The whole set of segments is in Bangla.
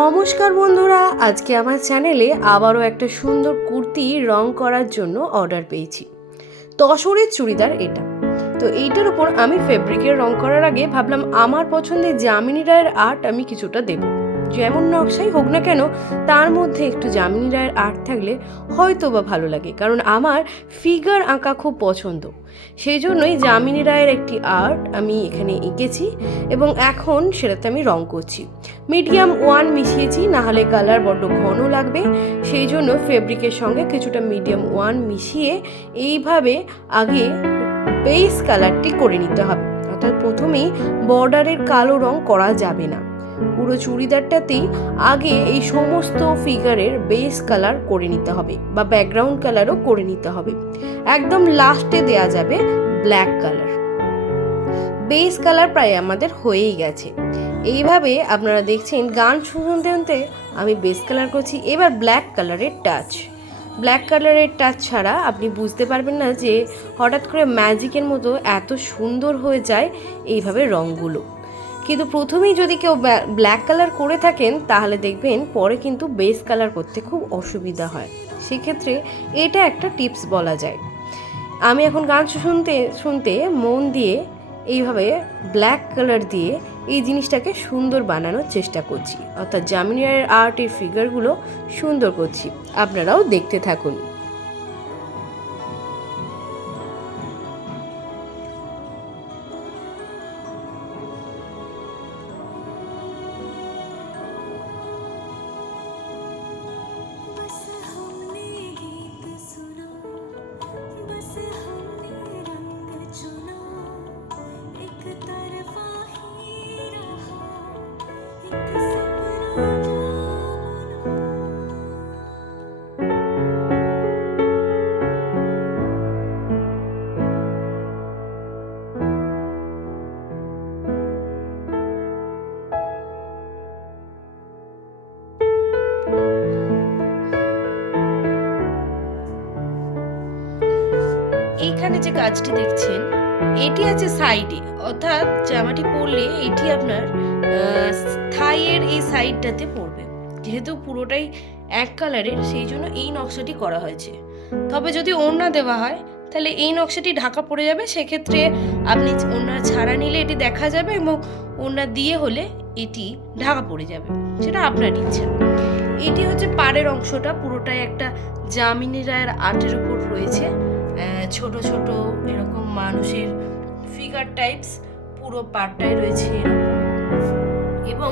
নমস্কার বন্ধুরা, আজকে আমার চ্যানেলে আবারও একটা সুন্দর কুর্তি রং করার জন্য অর্ডার পেয়েছি। তসরের চুড়িদার এটা। তো এইটার উপর আমি ফেব্রিকের রং করার আগে ভাবলাম আমার পছন্দের যামিনী রায়ের আর্ট আমি কিছুটা দেব। যেমন নকশাই হোক না কেন তার মধ্যে একটু যামিনী রায়ের আর্ট থাকলে হয়তো বা ভালো লাগে, কারণ আমার ফিগার আঁকা খুব পছন্দ। সেই জন্যই যামিনী রায়ের একটি আর্ট আমি এখানে এঁকেছি এবং এখন সেটাতে আমি রং করছি। মিডিয়াম 1 মিশিয়েছি, নাহলে কালার বড্ড ঘন লাগবে। সেই জন্য ফেব্রিকের সঙ্গে কিছুটা মিডিয়াম 1 মিশিয়ে এইভাবে আগে বেস কালারটি করে নিতে হবে। অর্থাৎ প্রথমেই বর্ডারের কালো রং করা যাবে না, পুরো চুড়িদারটাতেই আগে এই সমস্ত ফিগারের বেস কালার করে নিতে হবে বা ব্যাকগ্রাউন্ড কালারও করে নিতে হবে। একদম লাস্টে দেয়া যাবে ব্ল্যাক কালার। বেস কালার প্রায় আমাদের হয়েই গেছে। এইভাবে আপনারা দেখছেন গান শুনতে শুনতে আমি বেস কালার করছি। এবার ব্ল্যাক কালারের টাচ ছাড়া আপনি বুঝতে পারবেন না যে হঠাৎ করে ম্যাজিকের মতো এত সুন্দর হয়ে যায় এইভাবে রঙগুলো। কিন্তু প্রথমেই যদি কেউ ব্ল্যাক কালার করে থাকেন তাহলে দেখবেন পরে কিন্তু বেস কালার করতে খুব অসুবিধা হয়। সেক্ষেত্রে এটা একটা টিপস বলা যায়। আমি এখন গান শুনতে শুনতে মন দিয়ে এইভাবে ব্ল্যাক কালার দিয়ে এই জিনিসটাকে সুন্দর বানানোর চেষ্টা করছি, অর্থাৎ যামিনী রায়ের আর্টের ফিগারগুলো সুন্দর করছি। আপনারাও দেখতে থাকুন। এইখানে যে কাজটি দেখছেন এটি আছে সাইডে, অর্থাৎ জামাটি পরলে এটি আপনার থাইয়ের এই সাইডটাতে পড়বে। যেহেতু পুরোটাই এক কালারের সেই জন্য এই নকশাটি করা হয়েছে। তবে যদি ওড়না দেওয়া হয় তাহলে এই নকশাটি ঢাকা পড়ে যাবে। সেক্ষেত্রে আপনি ওড়না ছাড়া নিলে এটি দেখা যাবে এবং ওড়না দিয়ে হলে এটি ঢাকা পড়ে যাবে, সেটা আপনার ইচ্ছা। এটি হচ্ছে পাড়ের অংশটা, পুরোটাই একটা যামিনী রায়ের আর্টের উপর রয়েছে। ছোট ছোট এরকম মানুষের ফিগার টাইপস পুরো পার্টটায় রয়েছে এবং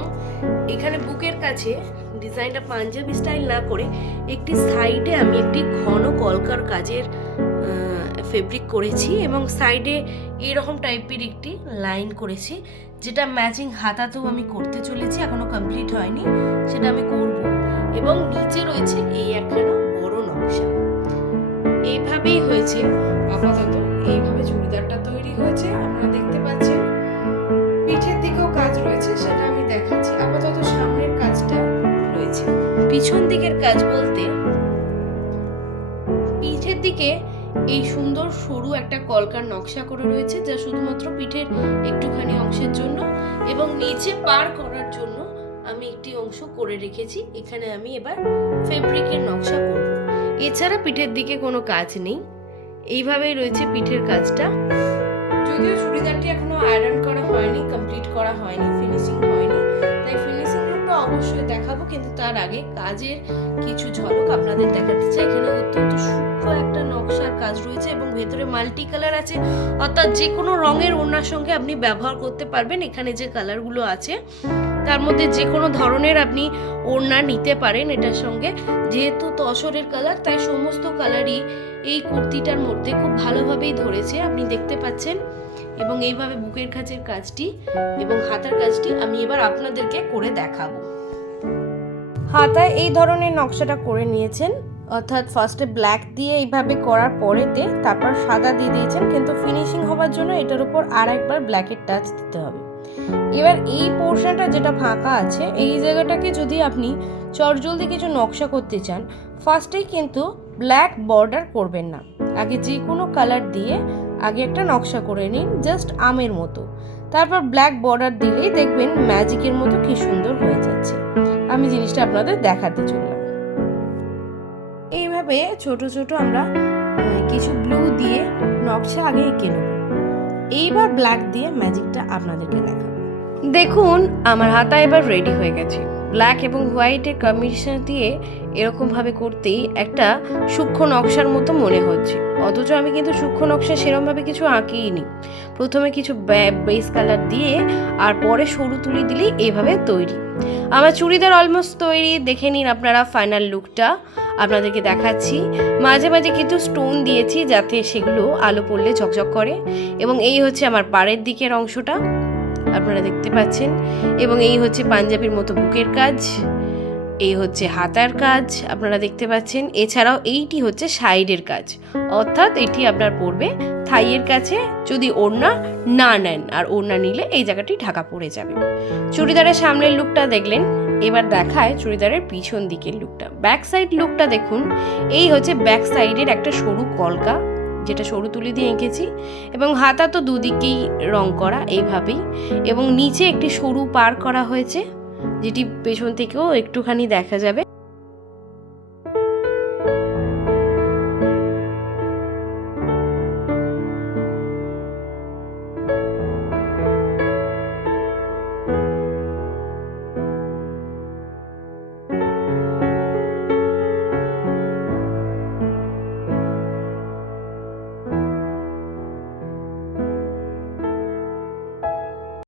এখানে বুকের কাছে ডিজাইনটা পাঞ্জাবি স্টাইল না করে একটি সাইডে আমি একটি ঘন কলকার কাজের ফেব্রিক করেছি এবং সাইডে এইরকম টাইপের একটি লাইন করেছি, যেটা ম্যাচিং হাতাতেও আমি করতে চলেছি। এখনো কমপ্লিট হয়নি, সেটা আমি করব। এবং নিচে রয়েছে এই একখানা বড় নকশা। এইভাবেই হয়েছে আপাতত, এইভাবে চুড়িদারটা তৈরি হয়েছে। আপনারা দেখতে পাচ্ছেন পিঠের দিকেও কাজ রয়েছে, সেটা আমি দেখাচ্ছি। আপাতত সামনের কাজটা রয়েছে। পিছন দিকের কাজ বলতে পিঠের দিকে এই সুন্দর সরু একটা কলকার নকশা করে রয়েছে, যা শুধুমাত্র পিঠের একটুখানি অংশের জন্য, এবং নিচে পার করার জন্য আমি একটি অংশ করে রেখেছি। এখানে আমি এবার ফেব্রিকের নকশা করব। এছাড়া পিঠের দিকে কোনো কাজ নেই। এইভাবেই রয়েছে পিঠের কাজটা। যদিও চুড়িদারটি এখনো আয়রন করা হয়নি, কমপ্লিট করা হয়নি, ফিনিশিং হয়নি, তাই ফিনিশিং লুকটা অবশ্যই দেখাবো। কিন্তু তার আগে কাজের কিছু ঝলক আপনাদের দেখাতে চাই। এখানে অত্যন্ত সূক্ষ্ম একটা নকশার কাজ রয়েছে এবং ভেতরে মাল্টি কালার আছে, অর্থাৎ যে কোনো রঙের ওড়নার সঙ্গে আপনি ব্যবহার করতে পারবেন। এখানে যে কালারগুলো আছে তার মধ্যে যে কোনো ধরনের আপনি ওড়না নিতে পারেন এটার সঙ্গে। যেহেতু তসরের কালার, তাই সমস্ত কালারই এই কুর্তিটার মধ্যে খুব ভালোভাবেই ধরেছে, আপনি দেখতে পাচ্ছেন। এবং এইভাবে বুকের কাছের কাজটি এবং হাতার কাজটি আমি এবার আপনাদেরকে করে দেখাবো। হাতায় এই ধরনের নকশাটা করে নিয়েছেন, অর্থাৎ ফার্স্টে ব্ল্যাক দিয়ে এইভাবে করার পরেতে তারপর সাদা দিয়ে দিয়েছেন, কিন্তু ফিনিশিং হওয়ার জন্য এটার উপর আর একবার ব্ল্যাকের টাচ দিতে হবে। এবার এই পোর্শনটা যেটা ফাঁকা আছে, এই জায়গাটাকে যদি আপনি চটজলদি কিছু নকশা করতে চান, ফার্স্টেই কিন্তু ব্ল্যাক বর্ডার করবেন না। আগে যে কোনো কালার দিয়ে আগে একটা নকশা করে নিন, জাস্ট আমের মতো। তারপর ব্ল্যাক বর্ডার দিলেই দেখবেন ম্যাজিকের মতো কি সুন্দর হয়ে যাচ্ছে। আমি জিনিসটা আপনাদের দেখাতে চললাম। এইভাবে ছোট ছোট আমরা কিছু ব্লু দিয়ে নকশা আগে এঁকে নেব। এইবার ব্ল্যাক দিয়ে ম্যাজিকটা আপনাদেরকে দেখাবো। দেখুন আমার হাতা এবার রেডি হয়ে গেছে। ব্ল্যাক এবং হোয়াইটের কম্বিনেশন দিয়ে এরকমভাবে করতেই একটা সূক্ষ্ম নকশার মতো মনে হচ্ছে, অথচ আমি কিন্তু সূক্ষ্ম নকশা সেরমভাবে কিছু আঁকিনি। প্রথমে কিছু বেস কালার দিয়ে আর পরে সরু তুলি দিলেই এভাবে তৈরি। আমার চুড়িদার অলমোস্ট তৈরি, দেখে নিন আপনারা ফাইনাল লুকটা আপনাদেরকে দেখাচ্ছি। মাঝে মাঝে কিন্তু স্টোন দিয়েছি যাতে সেগুলো আলো পড়লে ঝকঝক করে। এবং এই হচ্ছে আমার পাড়ের দিকের অংশটা আপনারা দেখতে পাচ্ছেন, এবং এই হচ্ছে পাঞ্জাবির মতো বুকের কাজ, এই হচ্ছে হাতার কাজ আপনারা দেখতে পাচ্ছেন। এছাড়াও এইটি হচ্ছে সাইডের কাজ, অর্থাৎ এটি আপনার পড়বে থাইয়ের কাছে যদি ওড়না না নেন, আর ওড়না নিলে এই জায়গাটি ঢাকা পড়ে যাবে। চুড়িদারের সামনের লুকটা দেখলেন, এবার দেখায় চুড়িদারের পিছন দিকের লুকটা। ব্যাক সাইড লুকটা দেখুন, এই হচ্ছে ব্যাক সাইডের একটা সরু কলকা যেটা সরু তুলি দিয়ে এঁকেছি, এবং হাতা তো দুদিকেই রং করা এইভাবেই, এবং নিচে একটি সরু পার করা হয়েছে যেটি পেছন থেকেও একটুখানি দেখা যাবে।